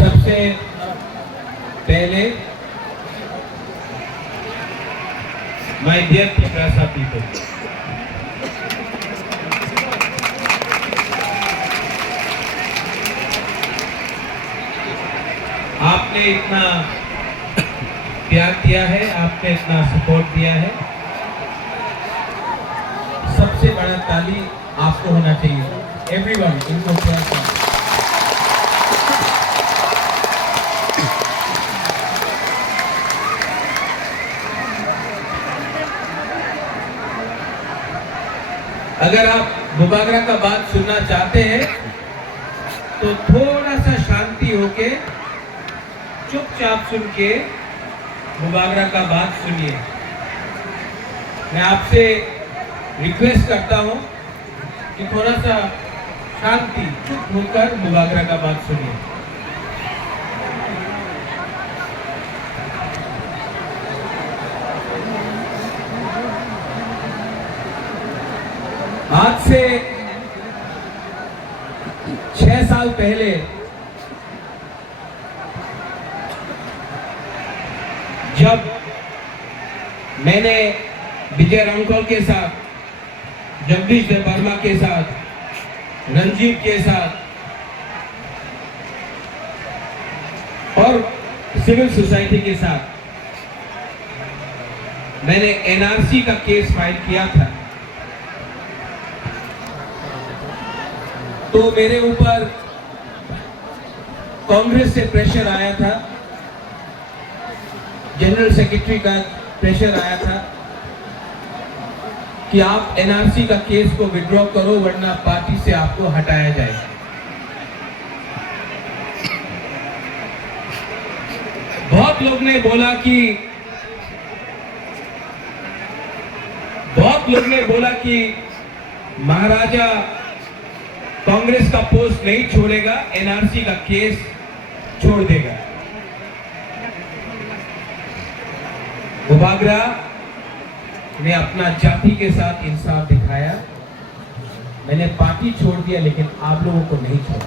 सबसे पहले my dear पिपरासा people, आपने इतना प्यार दिया है, आपने इतना सपोर्ट दिया है। सबसे बड़ा ताली आपको होना चाहिए। एवरीवन, इनको प्यार करें। अगर आप बुबागरा का बात सुनना चाहते हैं तो थोड़ा सा शांति होके चुपचाप सुन के बुबागरा का बात सुनिए। मैं आपसे रिक्वेस्ट करता हूं कि थोड़ा सा शांति चुप होकर बुबागरा का बात सुनिए। आज से 6 साल पहले जब मैंने विजय रामकौल के साथ, जगदीश वर्मा के साथ, रंजीत के साथ और सिविल सोसाइटी के साथ मैंने एनआरसी का केस फाइल किया था, तो मेरे ऊपर कांग्रेस से प्रेशर आया था, जनरल सेक्रेटरी का प्रेशर आया था कि आप एनआरसी का केस को विड्रॉ करो वरना पार्टी से आपको हटाया जाए। बहुत लोग ने बोला कि महाराजा कांग्रेस का पोस्ट नहीं छोड़ेगा, एनआरसी का केस छोड़ देगा। बुबागरा ने अपना जाति के साथ इंसाफ दिखाया। मैंने पार्टी छोड़ दिया लेकिन आप लोगों को नहीं छोड़ा।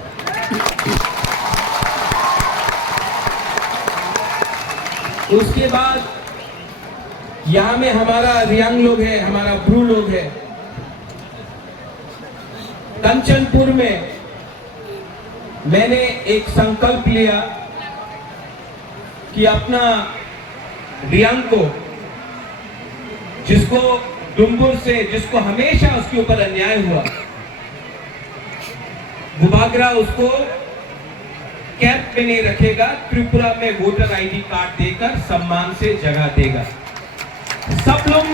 उसके बाद यहां में हमारा रियांग लोग है, हमारा ब्रू लोग है। कंचनपुर में मैंने एक संकल्प लिया कि अपना रियांग को, जिसको डुम्बुर से, जिसको हमेशा उसके ऊपर अन्याय हुआ, बुबागरा उसको कैंप में नहीं रखेगा, त्रिपुरा में वोटर आईडी कार्ड देकर सम्मान से जगह देगा। सब लोग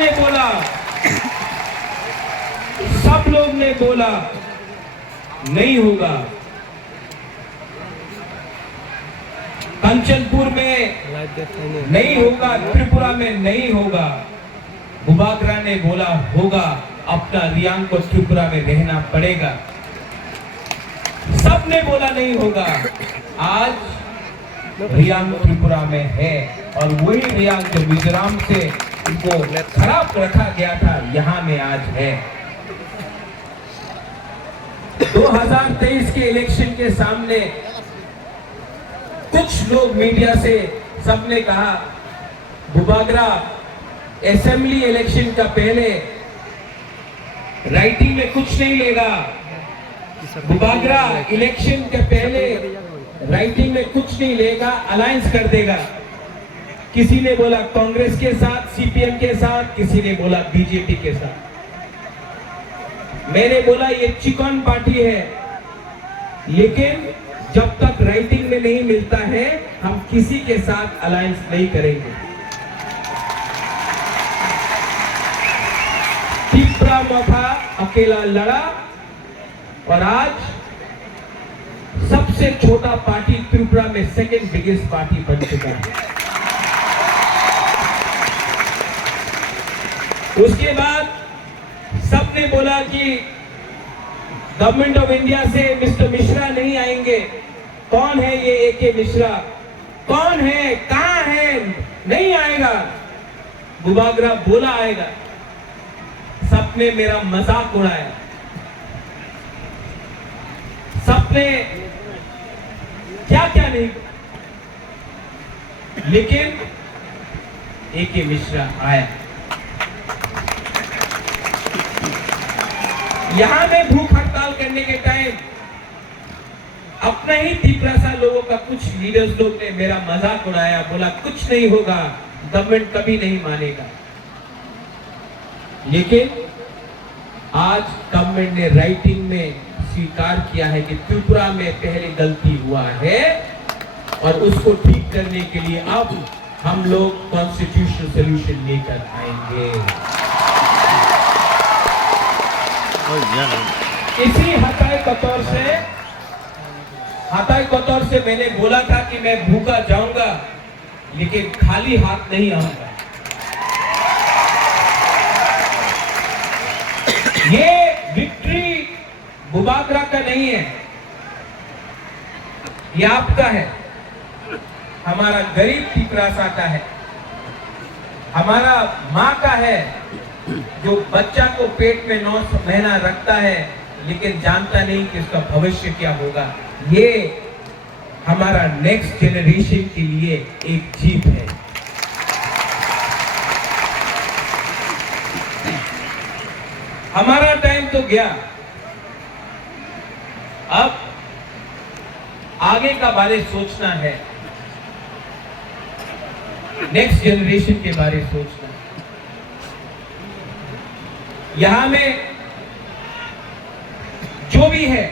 ने बोला नहीं होगा। कंचनपुर में नहीं होगा, त्रिपुरा में नहीं होगा। बुबागरा ने बोला होगा, अपना रियांग को त्रिपुरा में रहना पड़ेगा। सब ने बोला नहीं होगा। आज रियांग त्रिपुरा में है और वही रियांग जो मिजोरम से उनको खराब रखा गया था, यहां में आज है। 2023 के इलेक्शन के सामने कुछ लोग मीडिया से सबने कहा बुबागरा असेंबली इलेक्शन का पहले राइटिंग में कुछ नहीं लेगा, बुबागरा इलेक्शन के पहले राइटिंग में कुछ नहीं लेगा, अलायंस कर देगा। किसी ने बोला कांग्रेस के साथ, सीपीएम के साथ, किसी ने बोला बीजेपी के साथ। मैंने बोला ये चिकन पार्टी है, लेकिन जब तक राइटिंग में नहीं मिलता है हम किसी के साथ अलायंस नहीं करेंगे। पिपरा मथा अकेला लड़ा, और आज सबसे छोटा पार्टी त्रिपुरा में सेकंड बिगेस्ट पार्टी बन चुका है। उसके बाद सबने बोला कि गवर्नमेंट ऑफ इंडिया से मिस्टर मिश्रा नहीं आएंगे। कौन है ये एके मिश्रा? कौन है? कहां है? नहीं आएगा। बुबागरा बोला आएगा। सबने मेरा मजाक उड़ाया, सबने क्या क्या नहीं, लेकिन एके मिश्रा आया। यहां में भूख हड़ताल करने के टाइम अपना ही तिपरासा लोगों का कुछ लीडर्स लोग ने मेरा मजाक उड़ाया, बोला कुछ नहीं होगा, गवर्नमेंट कभी नहीं मानेगा। लेकिन आज गवर्नमेंट ने राइटिंग में स्वीकार किया है कि त्रिपुरा में पहले गलती हुआ है और उसको ठीक करने के लिए अब हम लोग कॉन्स्टिट्यूशनल सॉल्यूशन लेकर आएंगे। इसी हताए कतौर से मैंने बोला था कि मैं भूखा जाऊंगा लेकिन खाली हाथ नहीं आऊंगा। ये विक्ट्री बुबागरा का नहीं है, ये आपका है, हमारा गरीब तिपरासा का है, हमारा माँ का है जो बच्चा को पेट में 9 महीना रखता है लेकिन जानता नहीं कि उसका भविष्य क्या होगा। ये हमारा नेक्स्ट जनरेशन के लिए एक जीत है। हमारा टाइम तो गया, अब आगे का बारे सोचना है, नेक्स्ट जनरेशन के बारे सोचना है। यहां में जो भी है,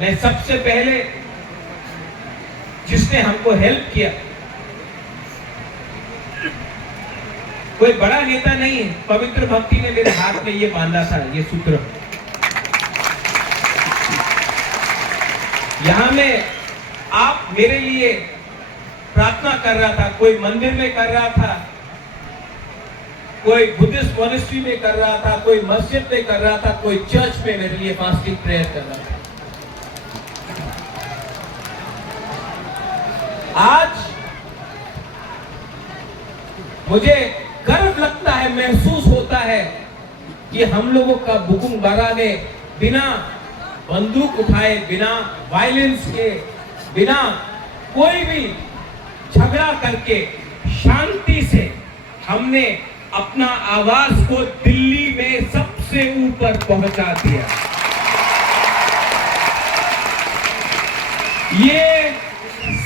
मैं सबसे पहले जिसने हमको हेल्प किया, कोई बड़ा नेता नहीं है, पवित्र भक्ति ने मेरे हाथ में ये बांधा था, ये सूत्र। यहां में आप मेरे लिए प्रार्थना कर रहा था, कोई मंदिर में कर रहा था, कोई बुद्धिस्ट मॉनेस्ट्री में कर रहा था, कोई मस्जिद में कर रहा था, कोई चर्च में मेरे लिए फास्टिंग प्रेयर कर रहा था। आज मुझे गर्व लगता है, महसूस होता है कि हम लोगों का बुकुमबारा ने बिना बंदूक उठाए, बिना वायलेंस के, बिना कोई भी झगड़ा करके शांति से हमने अपना आवाज को दिल्ली में सबसे ऊपर पहुंचा दिया। ये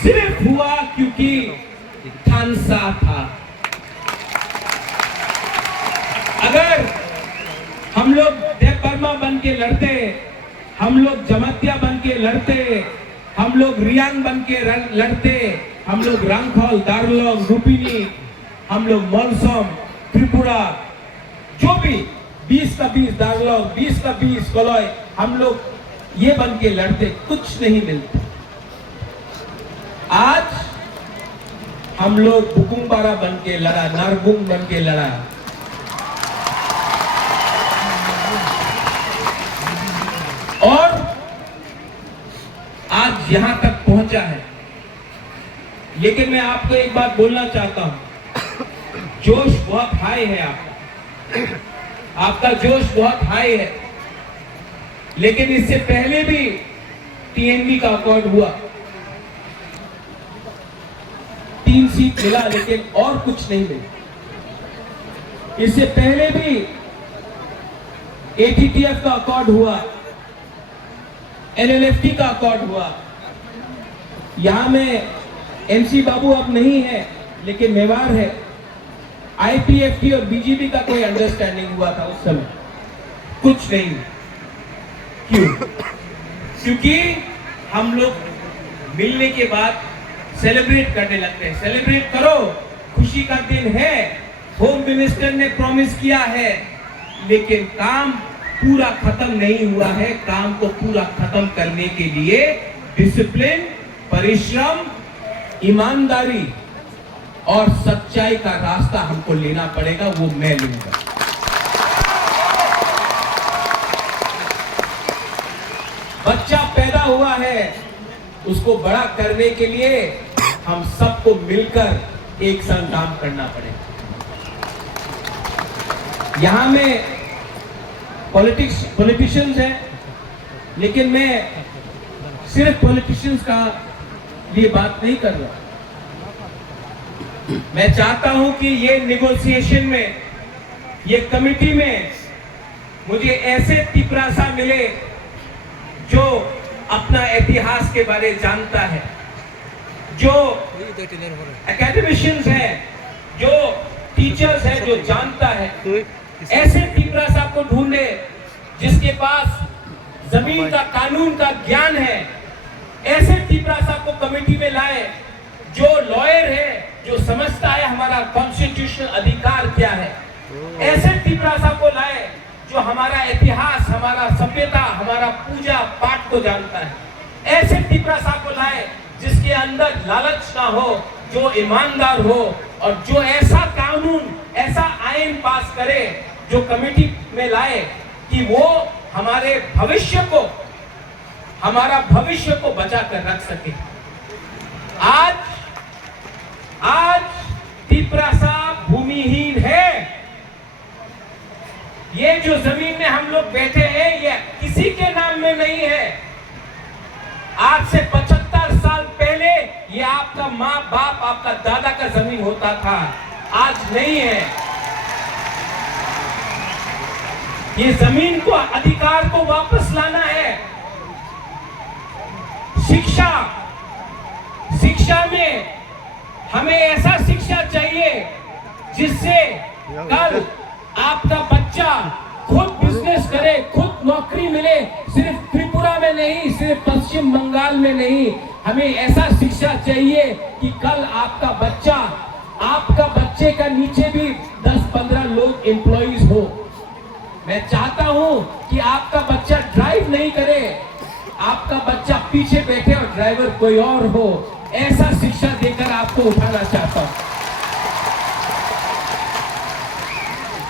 सिर्फ हुआ क्योंकि थानसा था। अगर हम लोग देवबर्मा बन के लड़ते, हम लोग जमतिया बन के लड़ते, हम लोग रियांग बन के लड़ते, हम लोग रंगखौल, दार्लोंग, रुपिनी, हम लोग मोलसोम, त्रिपुरा, जो भी 20 का 20 दार्लोंग, 20 का 20 कलोय, हम लोग ये बन के लड़ते, कुछ नहीं मिलता। आज हम लोग बुकुमबारा बन के लड़ा, नारगुंग बन के लड़ा। और आज यहां तक पहुंचा है। लेकिन मैं आपको एक बात बोलना चाहता हूं, जोश बहुत हाई है आपका जोश बहुत हाई है। लेकिन इससे पहले भी टीएनबी का अकॉर्ड हुआ, 3 सीट मिला, लेकिन और कुछ नहीं मिला। इससे पहले भी एटीटीएफ का अकॉर्ड हुआ, एनएलएफटी का अकॉर्ड हुआ। यहां में एमसी बाबू अब नहीं है, लेकिन मेवाड़ है। आईपीएफटी और बीजेपी का कोई अंडरस्टैंडिंग हुआ था उस समय, कुछ नहीं। क्यों? क्योंकि हम लोग मिलने के बाद सेलिब्रेट करने लगते हैं। सेलिब्रेट करो, खुशी का दिन है, होम मिनिस्टर ने प्रॉमिस किया है, लेकिन काम पूरा खत्म नहीं हुआ है। काम को पूरा खत्म करने के लिए डिसिप्लिन, परिश्रम, ईमानदारी और सच्चाई का रास्ता हमको लेना पड़ेगा, वो मैं लूंगा। बच्चा पैदा हुआ है, उसको बड़ा करने के लिए हम सबको मिलकर एक संग काम करना पड़ेगा। यहां में पॉलिटिशियंस हैं, लेकिन मैं सिर्फ पॉलिटिशियंस का लिए बात नहीं कर रहा। मैं चाहता हूं कि ये नेगोशिएशन में, ये कमिटी में मुझे ऐसे तिपरासा मिले जो अपना इतिहास के बारे जानता है, जो एकेडमिशियंस हैं, जो टीचर्स हैं, जो जानता है। ऐसे तिपरासा को ढूंढे जिसके पास जमीन का, कानून का ज्ञान है। ऐसे तिपरासा को कमेटी में लाए जो लॉयर है, जो समझता है हमारा कॉन्स्टिट्यूशनल अधिकार क्या है। ऐसे तिपरासा को लाए जो हमारा इतिहास, हमारा सभ्यता, हमारा पूजा पाठ को जानता है। ऐसे तिपरासा को लाए जिसके अंदर लालच ना हो, जो ईमानदार हो और जो ऐसा कानून, ऐसा आईन पास करे जो कमेटी में लाए कि वो हमारे भविष्य को, हमारा भविष्य को बचा कर रख सके। आज तिपरासा भूमिहीन है। ये जो जमीन में हम लोग बैठे हैं, ये किसी के नाम में नहीं है। आज से 75 साल पहले ये आपका माँ बाप, आपका दादा का जमीन होता था, आज नहीं है। ये जमीन को, अधिकार को वापस लाना है। शिक्षा में हमें ऐसा शिक्षा चाहिए जिससे कल आपका बच्चा खुद बिजनेस करे, खुद नौकरी मिले। सिर्फ त्रिपुरा में नहीं, सिर्फ पश्चिम बंगाल में नहीं, हमें ऐसा शिक्षा चाहिए कि कल आपका बच्चे का नीचे भी 10-15 लोग एम्प्लॉइज हो। मैं चाहता हूं कि आपका बच्चा ड्राइव नहीं करे, आपका बच्चा पीछे बैठे और ड्राइवर कोई और हो। ऐसा शिक्षा देकर आपको उठाना चाहता हूं।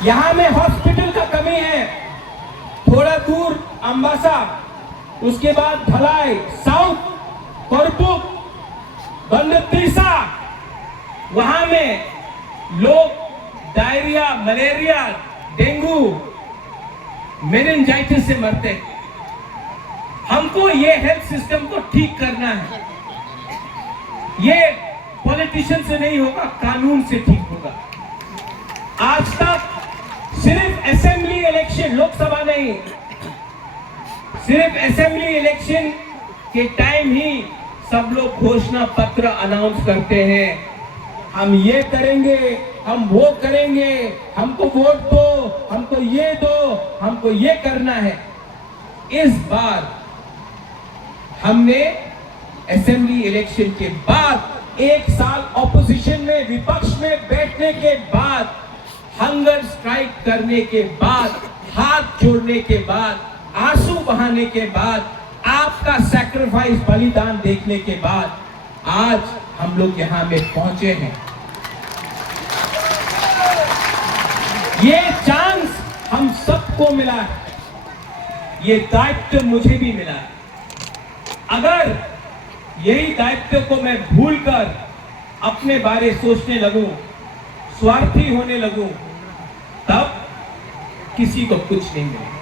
यहां में हॉस्पिटल का कमी है। थोड़ा दूर अंबासा, उसके बाद भलाई, साउथ, कोरपुक, बंदतीसा, वहां में लोग डायरिया, मलेरिया, डेंगू, मेनिंजाइटिस से मरते हैं। हमको ये हेल्थ सिस्टम को ठीक करना है। ये पॉलिटिशियन से नहीं होगा, कानून से ठीक होगा। आज तक सिर्फ असेंबली इलेक्शन, लोकसभा नहीं, सिर्फ असेंबली इलेक्शन के टाइम ही सब लोग घोषणा पत्र अनाउंस करते हैं। हम ये करेंगे, हम वो करेंगे, हमको वोट दो, हमको ये दो, हमको ये करना है। इस बार हमने असेंबली इलेक्शन के बाद, एक साल ऑपोजिशन में, विपक्ष में बैठने के बाद, हंगर स्ट्राइक करने के बाद, हाथ जोड़ने के बाद, आंसू बहाने के बाद, आपका सैक्रिफाइस, बलिदान देखने के बाद आज हम लोग यहां में पहुंचे हैं। ये चांस हम सबको मिला है, ये दायित्व मुझे भी मिला है। अगर यही दायित्व को मैं भूलकर अपने बारे सोचने लगूं, स्वार्थी होने लगूं, तब किसी को कुछ नहीं मिलेगा।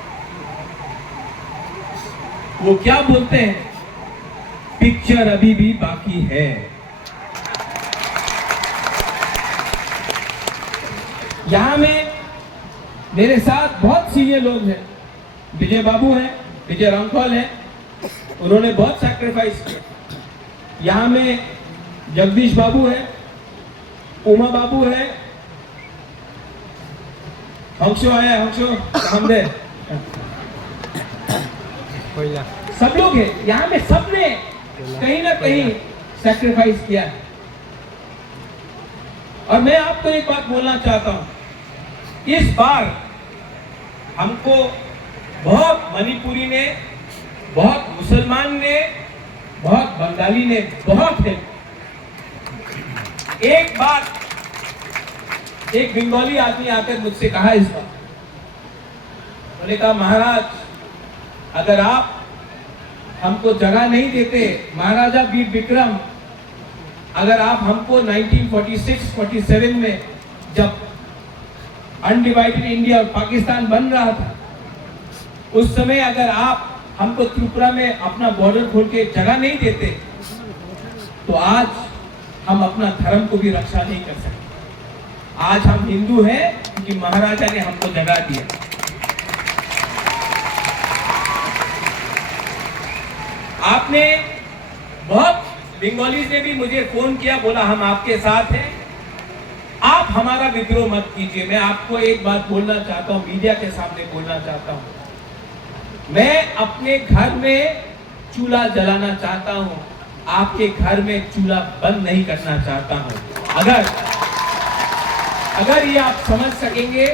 वो क्या बोलते हैं, पिक्चर अभी भी बाकी है। यहां में मेरे साथ बहुत सीनियर लोग हैं। विजय बाबू हैं, विजय रामखोल हैं, उन्होंने बहुत सैक्रिफाइस किया। यहां में जगदीश बाबू है, उमा बाबू है, हंसो आया, हंसो हमने, सब लोग हैं यहां में। सबने कहीं ना कहीं सैक्रिफाइस किया है। और मैं आपको एक बात बोलना चाहता हूं, इस बार हमको बहुत मणिपुरी ने, बहुत मुसलमान ने, बहुत बंगाली ने बहुत हेल्प। एक बात एक बंगाली आदमी आकर मुझसे कहा इस बार, मैंने कहा महाराज अगर आप हमको जगह नहीं देते, महाराजा वीर विक्रम अगर आप हमको 1946-47 में जब अनडिवाइडेड इंडिया और पाकिस्तान बन रहा था, उस समय अगर आप हमको त्रिपुरा में अपना बॉर्डर खोल के जगह नहीं देते तो आज हम अपना धर्म को भी रक्षा नहीं कर सकते। आज हम हिंदू हैं क्योंकि महाराजा ने हमको जगह दिया। आपने बहुत बंगालीज ने भी मुझे फोन किया, बोला हम आपके साथ हैं, आप हमारा विद्रोह मत कीजिए। मैं आपको एक बात बोलना चाहता हूं, मीडिया के सामने बोलना चाहता हूं, मैं अपने घर में चूल्हा जलाना चाहता हूं, आपके घर में चूल्हा बंद नहीं करना चाहता हूं। अगर ये आप समझ सकेंगे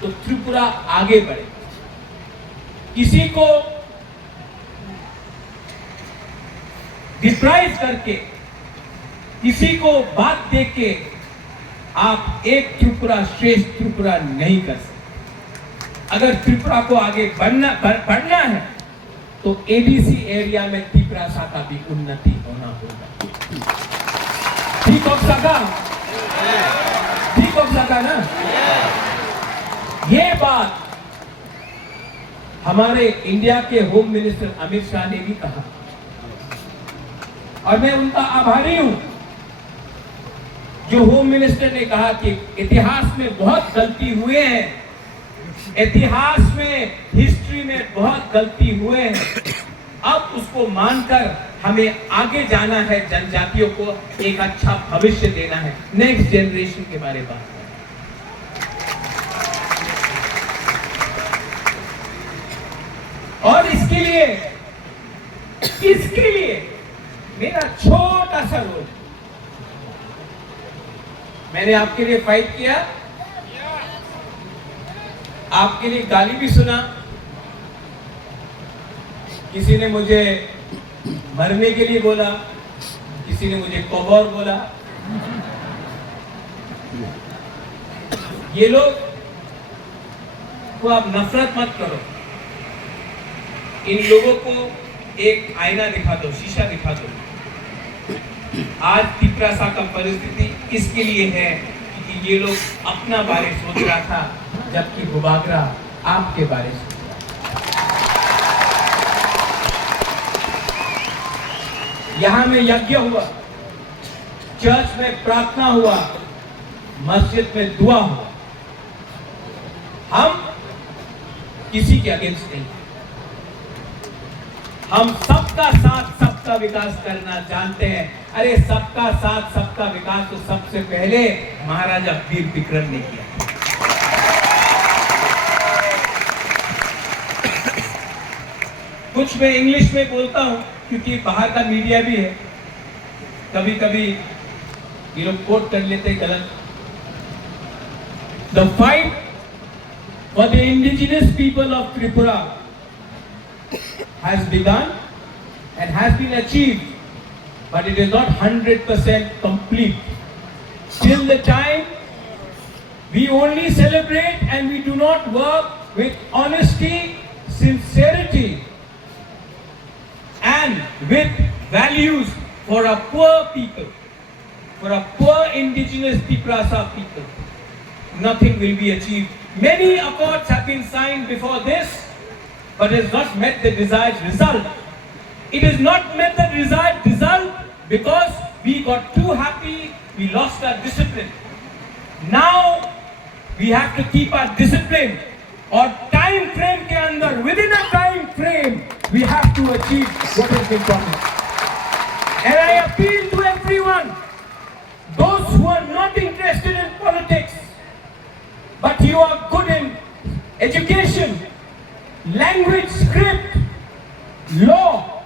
तो त्रिपुरा आगे बढ़े। किसी को डिप्राइज करके, किसी को बात देके आप एक त्रिपुरा श्रेष्ठ त्रिपुरा नहीं कर सकते। अगर त्रिपुरा को आगे बढ़ना है तो एडीसी एरिया में त्रिपुरा का भी उन्नति होना होगा। ठीक हो सका? ठीक हो सका ना? ये बात हमारे इंडिया के होम मिनिस्टर अमित शाह ने भी कहा और मैं उनका आभारी हूं। जो होम मिनिस्टर ने कहा कि इतिहास में बहुत गलती हुए हैं, इतिहास में, हिस्ट्री में बहुत गलती हुए हैं, अब उसको मानकर हमें आगे जाना है, जनजातियों को एक अच्छा भविष्य देना है, नेक्स्ट जनरेशन के बारे में बात करना। और इसके लिए मेरा छोटा सा रोल, मैंने आपके लिए फाइट किया, आपके लिए गाली भी सुना, किसी ने मुझे मरने के लिए बोला, किसी ने मुझे कौबौर बोला। ये लोग को आप नफरत मत करो, इन लोगों को एक आईना दिखा दो, शीशा दिखा दो। आज त्रिपुरा का परिस्थिति इसके लिए है कि ये लोग अपना बारे सोच रहा था, जबकि बुबागरा आपके बारे सोच रहा। यहां में यज्ञ हुआ, चर्च में प्रार्थना हुआ, मस्जिद में दुआ हुआ। हम किसी के अगेंस्ट नहीं, हम सबका साथ सबका विकास करना जानते हैं। अरे सबका साथ सबका विकास तो सबसे पहले महाराजा वीर विक्रम ने किया। कुछ मैं इंग्लिश में बोलता हूं क्योंकि बाहर का मीडिया भी है, कभी कभी ये लोग कोट कर लेते गलत। The fight for the indigenous people of Tripura has begun and has been achieved, but it is not 100% complete. Till the time we only celebrate and we do not work with honesty, sincerity and with values for our poor people, for our poor indigenous Tiprasa people, nothing will be achieved. Many accords have been signed before this, but it has not met the desired result. It has not met the desired result because we got too happy, we lost our discipline. Now we have to keep our discipline, और time frame के अंदर, within a time frame, we have to achieve what has been promised. And I appeal to everyone, those who are not interested in politics, but you are good in education, language, script, law,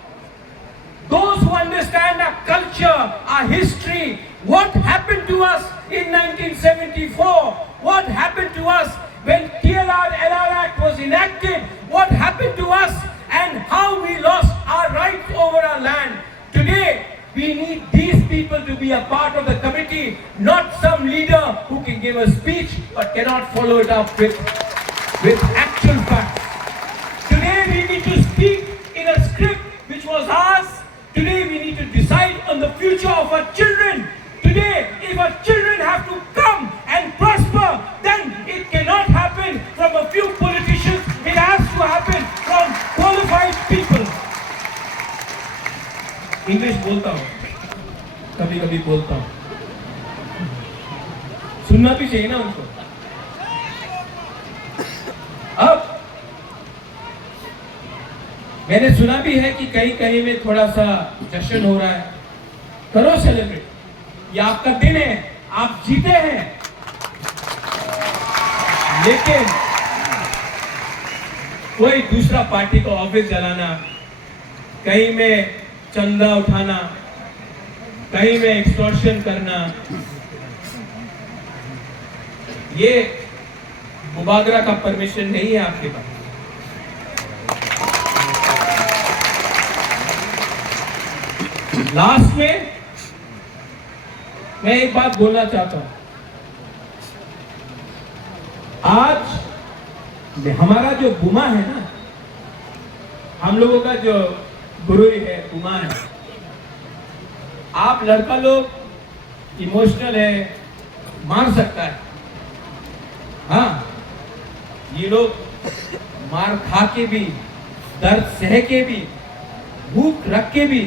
those who understand our culture, our history, what happened to us in 1974, what happened to us when TLR-LR Act was enacted, what happened to us and how we lost our rights over our land. Today, we need these people to be a part of the committee, not some leader who can give a speech but cannot follow it up with actual facts. Today, we need to speak in a script which was ours. Today, we need to decide on the future of our children. Today, if our children have to come and prosper, then it cannot happen from a few politicians. It has to happen from qualified people. English बोलता हूँ, कभी कभी बोलता हूँ, सुनना भी चाहिए ना उनको। अब मैंने सुना भी है कि कहीं कहीं में थोड़ा सा जश्न हो रहा है, करो सेलिब्रेट, ये आपका दिन है, आप जीते हैं। लेकिन कोई दूसरा पार्टी को ऑफिस जलाना, कहीं में चंदा उठाना, कहीं में एक्सटॉर्शन करना, ये मुबागरा का परमिशन नहीं है आपके पास। लास्ट में मैं एक बात बोलना चाहता हूं। आज हमारा जो बुमा है ना, हम लोगों का जो गुरु है, बुमा है, आप लड़का लोग इमोशनल है, मार सकता है। हाँ, ये लोग मार खा के भी, दर्द सह के भी, भूख रख के भी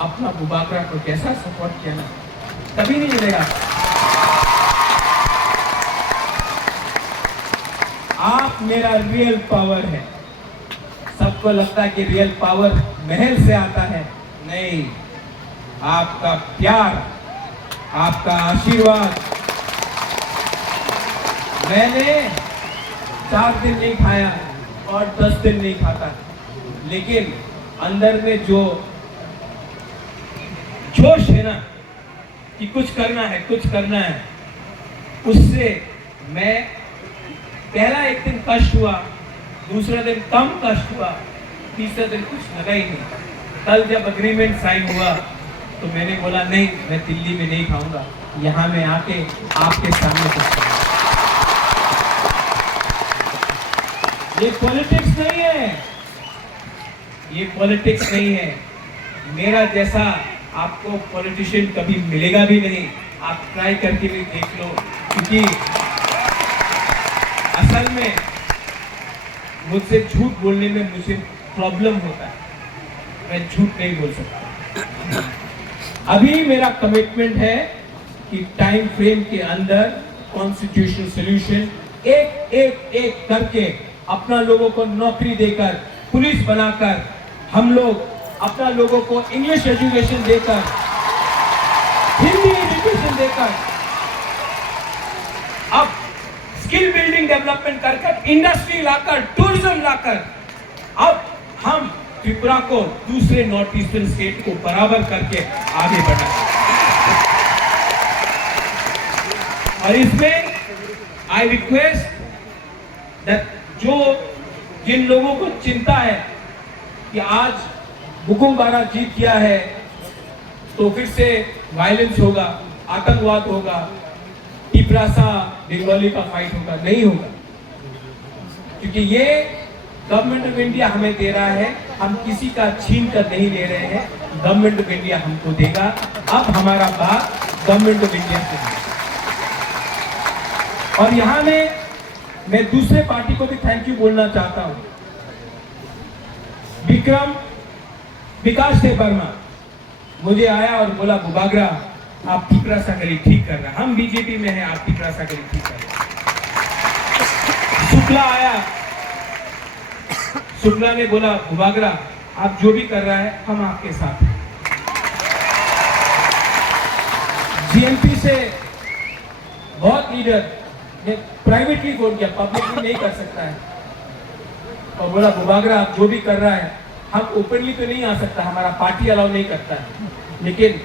अपना मुबागरा को कैसा सपोर्ट किया ना, कभी नहीं मिलेगा। आप मेरा रियल पावर है। सबको लगता है कि रियल पावर महल से आता है, नहीं, आपका प्यार, आपका आशीर्वाद। मैंने 4 दिन नहीं खाया और 10 दिन नहीं खाता, लेकिन अंदर में जो जोश है ना कि कुछ करना है, कुछ करना है, उससे मैं पहला एक दिन कष्ट हुआ, दूसरा दिन कम कष्ट हुआ, तीसरा दिन कुछ लगा ही नहीं। कल जब एग्रीमेंट साइन हुआ तो मैंने बोला नहीं, मैं दिल्ली में नहीं खाऊंगा, यहाँ में आके आपके सामने कुछ। ये पॉलिटिक्स नहीं है, ये पॉलिटिक्स नहीं है। मेरा जैसा आपको पॉलिटिशियन कभी मिलेगा भी नहीं, आप ट्राई करके भी देख लो, क्योंकि असल में मुझसे झूठ बोलने में मुझे प्रॉब्लम होता है, मैं झूठ नहीं बोल सकता। अभी मेरा कमिटमेंट है कि टाइम फ्रेम के अंदर कॉन्स्टिट्यूशनल सॉल्यूशन एक करके अपना लोगों को नौकरी देकर, पुलिस बनाकर, हम लोग अपना लोगों को इंग्लिश एजुकेशन देकर, हिंदी एजुकेशन देकर, अब स्किल बिल्डिंग डेवलपमेंट कर इंडस्ट्री लाकर, टूरिज्म लाकर, अब हम त्रिपुरा को दूसरे नॉर्थ ईस्टर्न स्टेट को बराबर करके आगे बढ़ा। और इसमें आई रिक्वेस्ट दैट जिन लोगों को चिंता है कि आज बुकुमबारा जीत गया है तो फिर से वायलेंस होगा, आतंकवाद होगा, टिपरासा बंगाली का फाइट होगा, नहीं होगा, क्योंकि ये गवर्नमेंट ऑफ इंडिया हमें दे रहा है, हम किसी का छीन कर नहीं ले रहे हैं, गवर्नमेंट ऑफ इंडिया हमको देगा। अब हमारा बात गवर्नमेंट ऑफ इंडिया से है। और यहाँ में मैं दूसरे पार्टी को भी थैंक यू बोलना चाहता हूँ। विकास से वर्मा मुझे आया और बोला, बुबागरा आप टिपरा सागरी ठीक कर रहे हैं, हम बीजेपी में हैं, आप टिपरा सागरी ठीक कर रहे हैं। शुक्ला आया, शुक्ला ने बोला, बुबागरा आप जो भी कर रहा है हम आपके साथ हैं। जीएमपी से बहुत लीडर ने प्राइवेटली फोन किया, पब्लिकली नहीं कर सकता है, और बोला बुबागरा आप जो भी कर रहा है, हम ओपनली तो नहीं आ सकता, हमारा पार्टी अलाउ नहीं करता है, लेकिन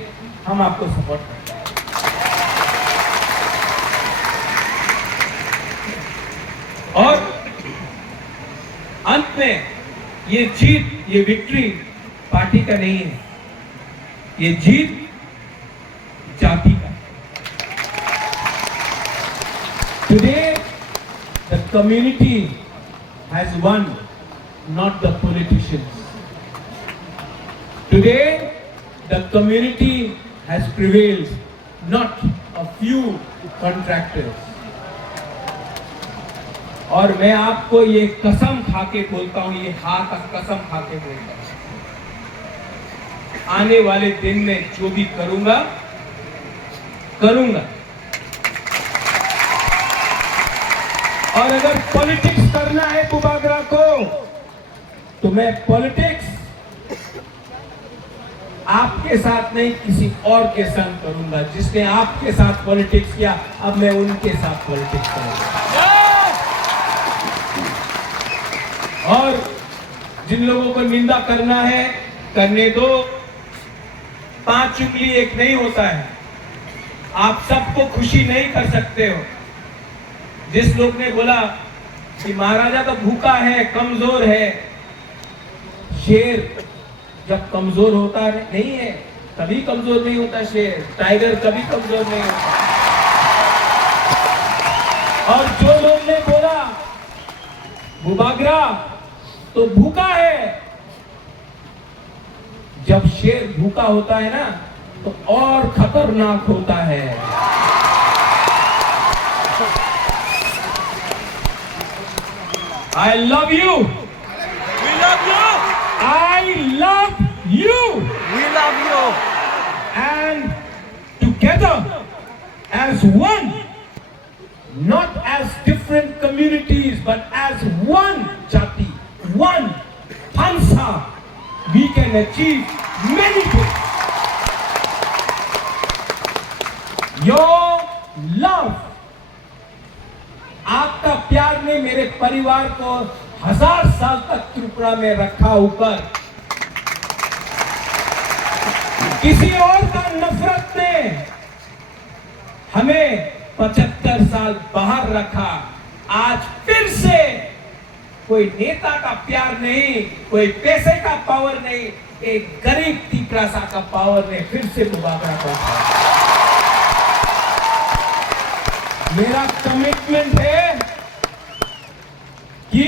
हम आपको सपोर्ट करते हैं। और अंत में ये जीत, ये विक्ट्री पार्टी का नहीं है, ये जीत जाति का। Today the community has won, not the politicians. Today the community has prevailed, not a few contractors. और मैं आपको ये कसम खा के बोलता हूं, ये हाथ कसम खा के बोलता हूं, आने वाले दिन में जो भी करूंगा और अगर पॉलिटिक्स करना है बुबागरा को, तो मैं पॉलिटिक्स आपके साथ नहीं, किसी और के संग करूंगा। जिसने आपके साथ पॉलिटिक्स किया, अब मैं उनके साथ पॉलिटिक्स करूंगा। और जिन लोगों को निंदा करना है, करने दो। 5 उंगली एक नहीं होता है, आप सबको खुशी नहीं कर सकते हो। जिस लोग ने बोला कि महाराजा तो भूखा है, कमजोर है, शेर जब कमजोर होता नहीं है कभी कमजोर नहीं होता शेर, टाइगर कभी कमजोर नहीं होता। और जो लोग ने बोला बुबागरा तो भूखा है, जब शेर भूखा होता है ना तो और खतरनाक होता है। I love you. We love you. I love you. We love you. And together as one, not as different communities, but as one Jati, one Pansa, we can achieve many things. Your love, आपका प्यार ने मेरे परिवार को 1000 साल तक त्रिपुरा में रखा ऊपर। किसी और का नफरत ने हमें 75 साल बाहर रखा। आज फिर से कोई नेता का प्यार नहीं, कोई पैसे का पावर नहीं, एक गरीब तिपरासा का पावर ने फिर से बुबागरा को उठाया। मेरा कमिटमेंट है कि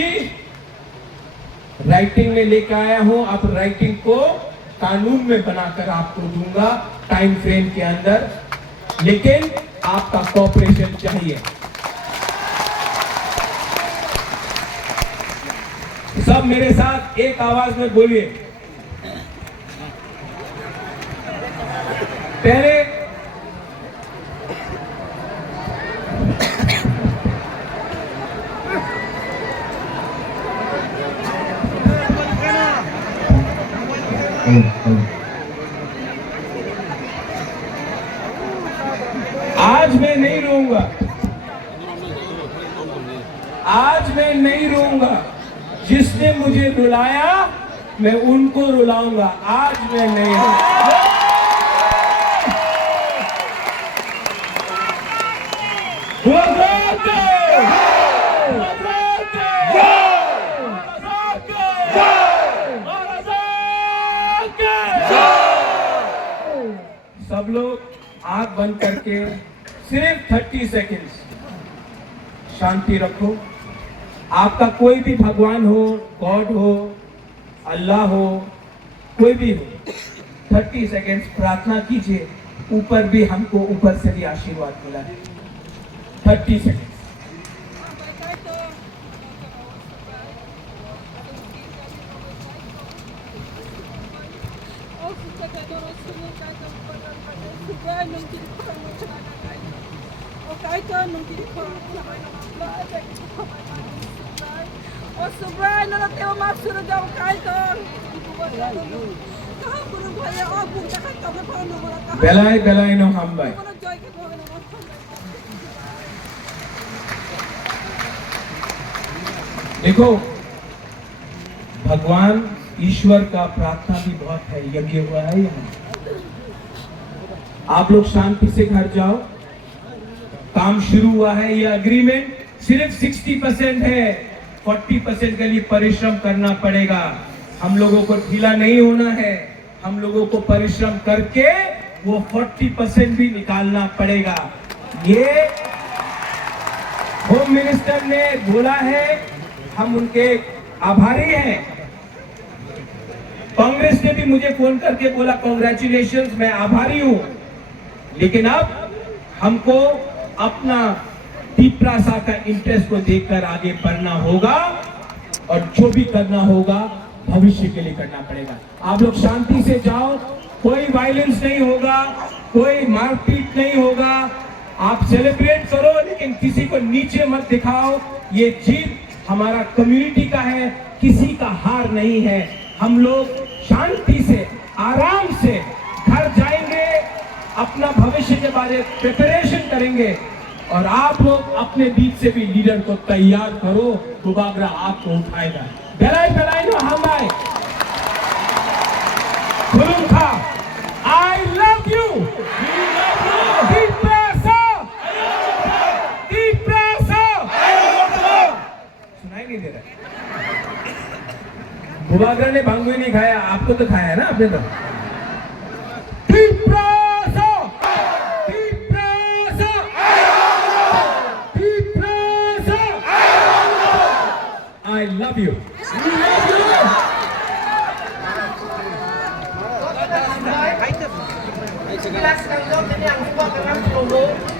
राइटिंग में लेकर आया हूं, अब राइटिंग को कानून में बनाकर आपको दूंगा टाइम फ्रेम के अंदर, लेकिन आपका कोऑपरेशन चाहिए। सब मेरे साथ एक आवाज में बोलिए। पहले आज मैं नहीं रोऊंगा, आज मैं नहीं रोऊंगा। जिसने मुझे रुलाया मैं उनको रुलाऊंगा, आज मैं नहीं रोऊंगा। सब लोग आंख बंद करके सिर्फ 30 सेकेंड्स शांति रखो। आपका कोई भी भगवान हो, गॉड हो, अल्लाह हो, कोई भी हो, 30 सेकेंड्स प्रार्थना कीजिए। ऊपर भी हमको ऊपर से भी आशीर्वाद मिला है। 30 सेकेंड्स। बेलाई बेलाई नो हम भाई। देखो, भगवान ईश्वर का प्रार्थना भी बहुत है, यज्ञ हुआ है यहाँ। आप लोग शांति से घर जाओ, काम शुरू हुआ है। ये अग्रीमेंट सिर्फ 60% है, 40% के लिए परिश्रम करना पड़ेगा। हम लोगों को ढीला नहीं होना है, हम लोगों को परिश्रम करके वो 40% भी निकालना पड़ेगा। ये होम मिनिस्टर ने बोला है, हम उनके आभारी हैं। कांग्रेस ने भी मुझे फोन करके बोला कांग्रेचुलेशंस, मैं आभारी हूं। लेकिन अब हमको अपना तीपरासा का इंटरेस्ट को देखकर आगे बढ़ना होगा और जो भी करना होगा भविष्य के लिए करना पड़ेगा। आप लोग शांति से जाओ, कोई वायलेंस नहीं होगा, कोई मारपीट नहीं होगा। आप सेलिब्रेट करो लेकिन किसी को नीचे मत दिखाओ। ये जीत हमारा कम्युनिटी का है, किसी का हार नहीं है। हम लोग शांति से आराम से घर जाएंगे, अपना भविष्य के बारे में प्रिपरेशन करेंगे और आप लोग अपने बीच से भी लीडर को तैयार करो। बुबागरा आपको उठाएगा। बेलाई बेलाई नो हमारे खुलूं था। I love you. सुनाई नहीं दे रहा। बुबागरा ने भांगू ही नहीं खाया, आपको तो खाया है ना आपने तो। I love you. Kelas ng loob na niya, ang buwag ang